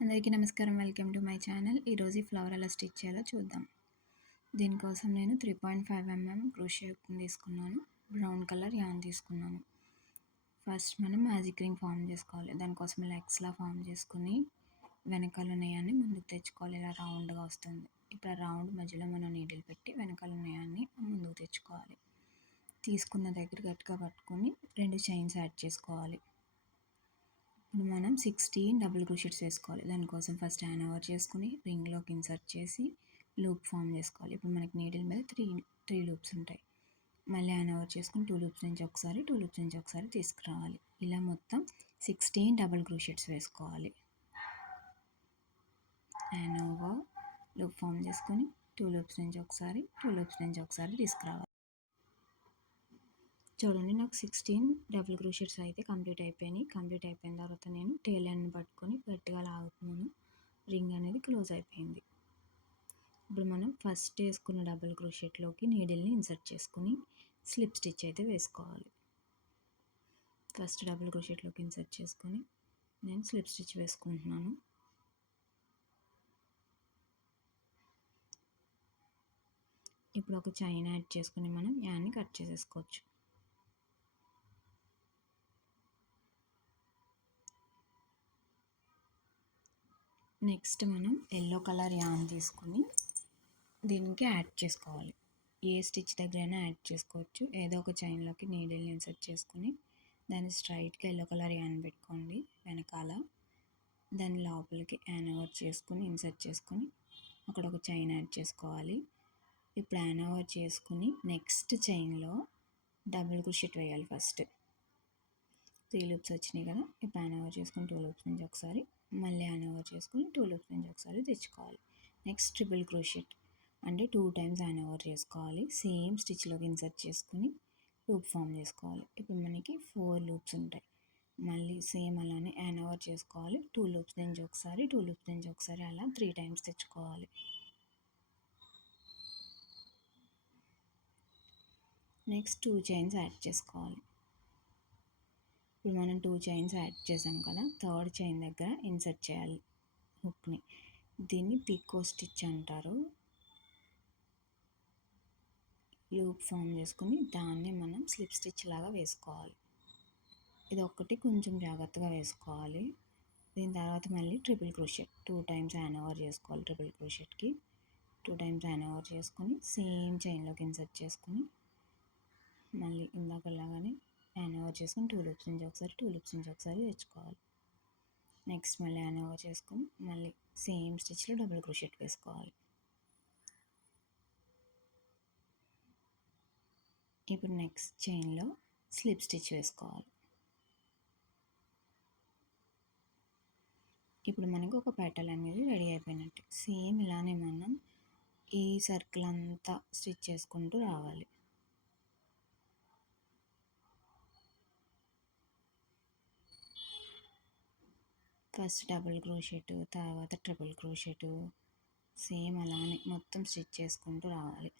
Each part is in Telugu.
అందరికీ నమస్కారం. Welcome to my channel. ఈరోజు ఈ ఫ్లవర్ ఎలా స్టిచ్ చేయాలో చూద్దాం. దీనికోసం నేను 3.5 క్రోషే హుక్‌ని తీసుకున్నాను. బ్రౌన్ కలర్ యార్న్ తీసుకున్నాను. ఫస్ట్ మనం మ్యాజిక్ రింగ్ ఫామ్ చేసుకోవాలి. దానికోసం ఇలా ఎక్స్‌లా ఫామ్ చేసుకొని వెనకాల ఉన్న యాన్ని ముందుకు తెచ్చుకోవాలి. ఇలా రౌండ్‌గా వస్తుంది. ఇప్పుడు ఆ రౌండ్ మధ్యలో మనం నీడిల్ పెట్టి వెనకాల ఉన్న యాన్ని ముందుకు తెచ్చుకోవాలి. తీసుకున్న దగ్గర గట్టిగా పట్టుకొని 2 చైన్స్ యాడ్ చేసుకోవాలి. ఇప్పుడు మనం 16 డబుల్ క్రోషెట్స్ వేసుకోవాలి. దానికోసం ఫస్ట్ హ్యాండ్ ఓవర్ చేసుకుని రింగ్లోకి ఇన్సర్ట్ చేసి లూప్ ఫామ్ చేసుకోవాలి. ఇప్పుడు మనకి నీడిల్ మీద త్రీ లూప్స్ ఉంటాయి. మళ్ళీ హ్యాండ్ ఓవర్ చేసుకుని 2 లూప్స్ నుంచి ఒకసారి 2 లూప్స్ నుంచి ఒకసారి తీసుకురావాలి. ఇలా మొత్తం 16 డబుల్ క్రోషెట్స్ వేసుకోవాలి. హ్యాండ్ ఓవర్ లూప్ ఫామ్ చేసుకొని 2 లూప్స్ నుంచి ఒకసారి 2 లూప్స్ నుంచి ఒకసారి తీసుకురావాలి. చూడండి, నాకు 16 డబుల్ క్రోషెట్స్ అయితే కంప్లీట్ అయిపోయినాయి. కంప్లీట్ అయిపోయిన తర్వాత నేను టేల్ ఎండ్ని పట్టుకొని గట్టిగా లాగుతున్నాను. రింగ్ అనేది క్లోజ్ అయిపోయింది. ఇప్పుడు మనం ఫస్ట్ వేసుకున్న డబుల్ క్రోషెట్లోకి నీడిల్ని ఇన్సర్ట్ చేసుకుని స్లిప్ స్టిచ్ అయితే వేసుకోవాలి. ఫస్ట్ డబుల్ క్రోషెట్లోకి ఇన్సర్ట్ చేసుకొని నేను స్లిప్ స్టిచ్ వేసుకుంటున్నాను. ఇప్పుడు ఒక చైన్ యాడ్ చేసుకుని మనం యాన్ని కట్ చేసేసుకోవచ్చు. నెక్స్ట్ మనం ఎల్లో కలర్ యాన్ తీసుకుని దీనికి యాడ్ చేసుకోవాలి. ఏ స్టిచ్ దగ్గరైనా యాడ్ చేసుకోవచ్చు. ఏదో ఒక చైన్లోకి నీడిల్ని ఇన్సర్ట్ చేసుకుని దాన్ని స్ట్రైట్గా ఎల్లో కలర్ యాన్ పెట్టుకోండి. వెనకాల దాని లోపలికి యాన్ ఓవర్ చేసుకుని ఇన్సర్ట్ చేసుకుని అక్కడ ఒక చైన్ యాడ్ చేసుకోవాలి. ఇప్పుడు యాన్ ఓవర్ చేసుకుని నెక్స్ట్ చైన్లో డబుల్ క్రోషెట్ వేయాలి. ఫస్ట్ 3 లూప్స్ వచ్చినాయి కదా, ఇప్పుడు హ్యాండ్ ఓవర్ చేసుకుని 2 లూప్స్ నుంచి ఒకసారి మళ్ళీ హ్యాండ్ ఓవర్ చేసుకుని 2 లూప్స్ నుంచి ఒకసారి తెచ్చుకోవాలి. నెక్స్ట్ ట్రిపుల్ క్రోషెట్ అంటే 2 టైమ్స్ హ్యాండ్ ఓవర్ చేసుకోవాలి. సేమ్ స్టిచ్లోకి ఇన్సర్ట్ చేసుకుని లూప్ ఫామ్ చేసుకోవాలి. ఇప్పుడు మనకి 4 లూప్స్ ఉంటాయి. మళ్ళీ సేమ్ అలానే హ్యాండ్ ఓవర్ చేసుకోవాలి. 2 లూప్స్ నుంచి ఒకసారి 2 లూప్స్ నుంచి ఒకసారి అలా 3 టైమ్స్ తెచ్చుకోవాలి. నెక్స్ట్ 2 చైన్స్ యాడ్ చేసుకోవాలి. ఇప్పుడు మనం 2 చైన్స్ యాడ్ చేసాం కదా, థర్డ్ చైన్ దగ్గర ఇన్సర్ట్ చేయాలి హుక్ని. దీన్ని పీకో స్టిచ్ అంటారు. లూప్ ఫామ్ చేసుకుని దాన్ని మనం స్లిప్ స్టిచ్ లాగా వేసుకోవాలి. ఇది ఒక్కటి కొంచెం జాగ్రత్తగా వేసుకోవాలి. దీని తర్వాత మళ్ళీ triple crochet 2 times hand over చేసుకోవాలి. ట్రిపుల్ క్రోషెట్కి 2 టైమ్స్ హ్యాండ్ ఓవర్ చేసుకొని సేమ్ చైన్లోకి ఇన్సర్ట్ చేసుకుని మళ్ళీ ఇందాకలాగానే హ్యాండ్ ఓవర్ చేసుకుని 2 లూప్స్ నుంచి ఒకసారి 2 లూప్స్ నుంచి ఒకసారి తెచ్చుకోవాలి. నెక్స్ట్ మళ్ళీ హ్యాండ్ ఓవర్ చేసుకుని మళ్ళీ సేమ్ స్టిచ్లో డబుల్ క్రోషెట్ వేసుకోవాలి. ఇప్పుడు నెక్స్ట్ చైన్లో స్లిప్ స్టిచ్ వేసుకోవాలి. ఇప్పుడు మనకు ఒక పెటల్ అనేది రెడీ అయిపోయినట్టు. సేమ్ ఇలానే మనం ఈ సర్కిల్ అంతా స్టిచ్ చేసుకుంటూ రావాలి. ఫస్ట్ డబుల్ క్రోషెట్, తర్వాత ట్రిపుల్ క్రోషెట్, సేమ్ అలానే మొత్తం స్టిచ్ చేసుకుంటూ రావాలి.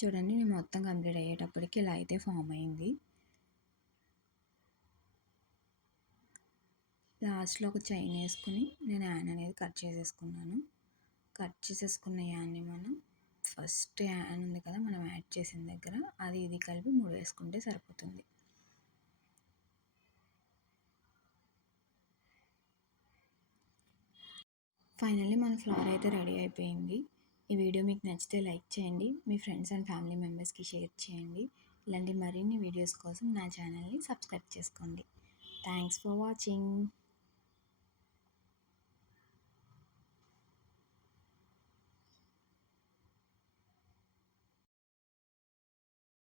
చూడండి, నేను మొత్తం కంప్లీట్ అయ్యేటప్పటికి ఇలా అయితే ఫామ్ అయింది. లాస్ట్లో ఒక చైన్ వేసుకుని నేను యాన్ అనేది కట్ చేసేసుకున్నాను. కట్ చేసేసుకున్న యాన్ని మనం ఫస్ట్ యాన్ ఉంది కదా మనం యాడ్ చేసిన దగ్గర, అది ఇది కలిపి 3 వేసుకుంటే సరిపోతుంది. ఫైనల్లీ మన ఫ్లవర్ అయితే రెడీ అయిపోయింది. ఈ వీడియో మీకు నచ్చితే లైక్ చేయండి, మీ ఫ్రెండ్స్ అండ్ ఫ్యామిలీ మెంబర్స్కి షేర్ చేయండి. ఇలాంటి మరిన్ని వీడియోస్ కోసం నా ఛానల్ని సబ్స్క్రైబ్ చేసుకోండి. Thanks for watching.